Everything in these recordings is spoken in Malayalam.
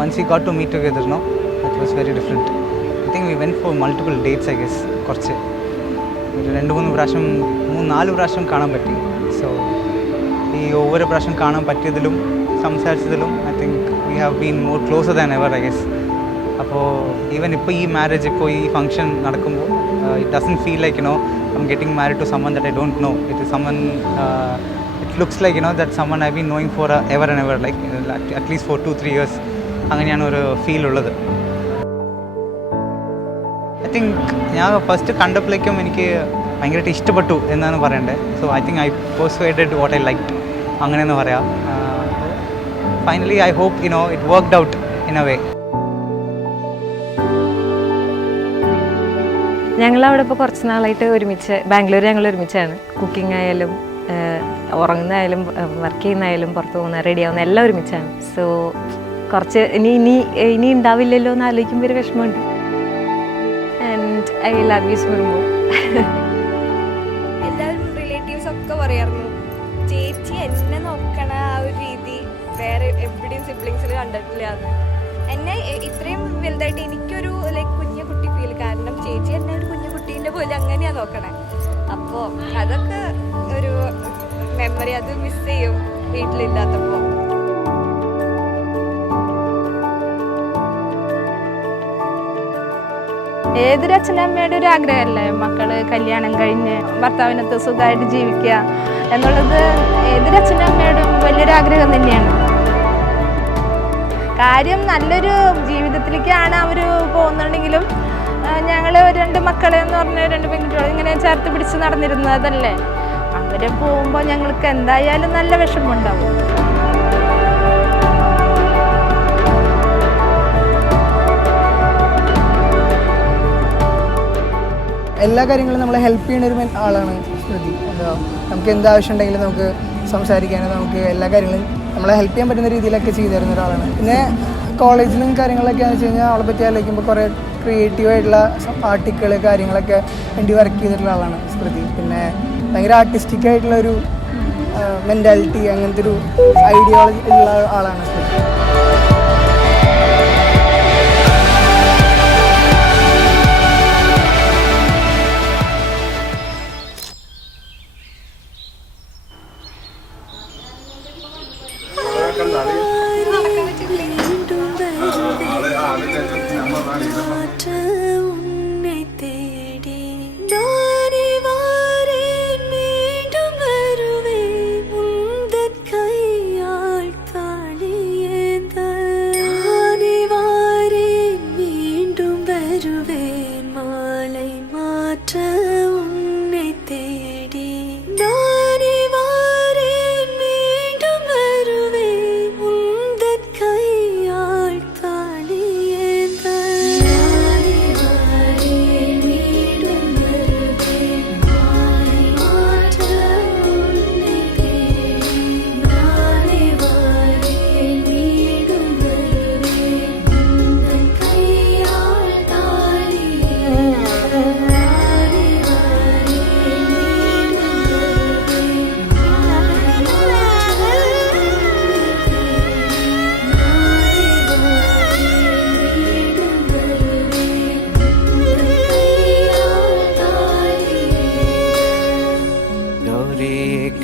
once we got to meet together, no, it was very different. I think we went for multiple dates, I guess. കുറച്ച് ഒരു 2-3 പ്രാവശ്യം 3-4 പ്രാവശ്യം കാണാൻ പറ്റി. സോ ഈ ഓരോ പ്രാവശ്യം കാണാൻ പറ്റിയതിലും സംസാരിച്ചതിലും I think we have been more closer than ever, I guess. അപ്പോൾ ഈവൻ ഇപ്പോൾ ഈ മാരേജ്, ഇപ്പോൾ ഈ ഫംഗ്ഷൻ നടക്കുമ്പോൾ it doesn't feel like I am getting married to someone that I don't know. It is someone, it looks like that someone I been knowing for ever and ever, like at least for 2-3 years. അങ്ങനെയാണ് ഒരു ഫീൽ ഉള്ളത്. ഐ തിങ്ക് ഞാൻ ഫസ്റ്റ് കണ്ടപ്പോഴേക്കും എനിക്ക് ഭയങ്കരമായിട്ട് ഇഷ്ടപ്പെട്ടു എന്നാണ് പറയേണ്ടത്. So I think I persuaded what I liked, അങ്ങനെയെന്ന് പറയാം. Finally I hope it worked out in a way. ഞങ്ങളവിടെ ഇപ്പോൾ കുറച്ച് നാളായിട്ട് ഒരുമിച്ച് ബാംഗ്ലൂർ ഞങ്ങൾ ഒരുമിച്ചാണ്. കുക്കിംഗ് ആയാലും ഉറങ്ങുന്നതായാലും വർക്ക് ചെയ്യുന്നതായാലും പുറത്ത് പോകുന്ന റെഡി ആവുന്ന എല്ലാം ഒരുമിച്ചാണ്. സോ കുറച്ച് ഇനി ഉണ്ടാവില്ലല്ലോ എന്ന് ആലോചിക്കുമ്പോൾ ഒരു വിഷമമുണ്ട്. And I love you so much. എല്ലാവരും റിലേറ്റീവ്സ് ഒക്കെ പറയായിരുന്നു ചേച്ചി എന്നെ നോക്കണ ആ ഒരു രീതി വേറെ എവിടെയും സിബ്ലിങ്സിൽ കണ്ടിട്ടില്ല. എന്നെ ഇത്രയും വലുതായിട്ട് എനിക്കൊരു ലൈക്ക് കുഞ്ഞു കുട്ടി ഫീൽ, കാരണം ചേച്ചി എന്നെ ഒരു കുഞ്ഞു കുട്ടീൻ്റെ പോലെ അങ്ങനെയാണ് നോക്കണേ. അപ്പോൾ അതൊക്കെ ഒരു മെമ്മറി, അത് മിസ് ചെയ്യും വീട്ടിലില്ലാത്തപ്പോൾ. ഏതൊരു അച്ഛനമ്മയുടെ ഒരു ആഗ്രഹമല്ലേ മക്കള് കല്യാണം കഴിഞ്ഞ് ഭർത്താവിനൊത്ത് സുഖമായിട്ട് ജീവിക്കുക എന്നുള്ളത്. ഏതൊരു അച്ഛനമ്മയോടും വലിയൊരു ആഗ്രഹം തന്നെയാണ്. കാര്യം നല്ലൊരു ജീവിതത്തിലേക്കാണ് അവർ പോകുന്നുണ്ടെങ്കിലും ഞങ്ങൾ 2 മക്കളെ എന്ന് പറഞ്ഞ 2 പെൺകുട്ടികൾ ഇങ്ങനെ ചേർത്ത് പിടിച്ച് നടന്നിരുന്നതല്ലേ. അവരെ പോകുമ്പോൾ ഞങ്ങൾക്ക് എന്തായാലും നല്ല വിഷമമുണ്ടാവും. എല്ലാ കാര്യങ്ങളും നമ്മളെ ഹെൽപ്പ് ചെയ്യുന്ന ഒരു ആളാണ് സ്മൃതി. എന്താ നമുക്ക് എന്താവശ്യം ഉണ്ടെങ്കിലും നമുക്ക് സംസാരിക്കാനും നമുക്ക് എല്ലാ കാര്യങ്ങളും നമ്മളെ ഹെൽപ്പ് ചെയ്യാൻ പറ്റുന്ന രീതിയിലൊക്കെ ചെയ്തു തരുന്ന ഒരാളാണ്. പിന്നെ കോളേജിലും കാര്യങ്ങളൊക്കെയാണെന്ന് വെച്ച് കഴിഞ്ഞാൽ അവളെ പറ്റി ആലോചിക്കുമ്പോൾ കുറേ ക്രിയേറ്റീവായിട്ടുള്ള ആർട്ടിക്കിൾ കാര്യങ്ങളൊക്കെ വേണ്ടി വർക്ക് ചെയ്തിട്ടുള്ള ആളാണ് സ്മൃതി. പിന്നെ ഭയങ്കര ആർട്ടിസ്റ്റിക് ആയിട്ടുള്ള ഒരു മെൻറ്റാലിറ്റി, അങ്ങനത്തെ ഒരു ഐഡിയോളജി ഉള്ള ആളാണ് സ്മൃതി.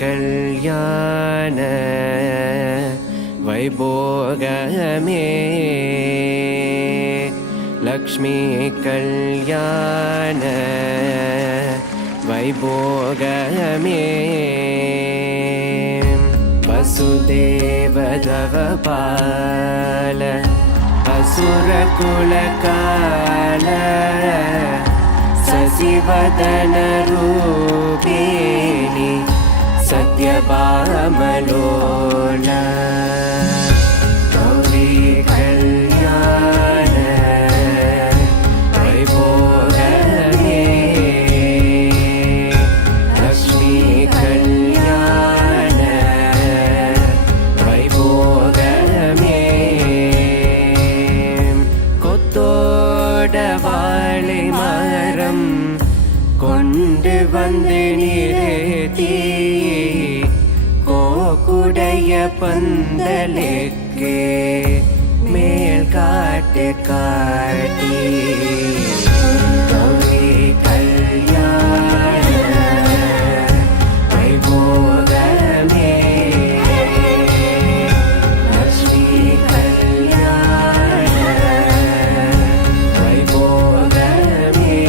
കല്യാണ വൈഭോഗമേ ലക്ഷ്മി കല്യാണ വൈഭോഗമേ വസുദേവദവ പാല അസുരകുലകാല ശശിവദന രൂപേണി സത്യഭാമലോല ഗൗരി കല്യാണ വൈഭോഗമേ ലക്ഷ്മി കല്യാണ വൈഭോഗമേ കൊത്തോടവാളി മരം കൊണ്ട് വന്ന് നിരത്തി കോക്കുടയ പന്തലേക്ക് மேல் காட்டு காட்டி கௌரி கல்யாண வைபோகமே லக்ஷ்மி கல்யாண வைபோகமே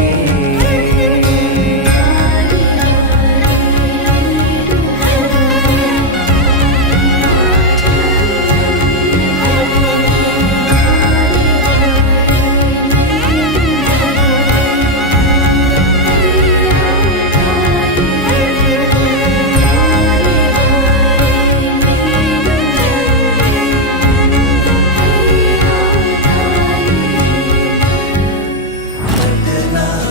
पटना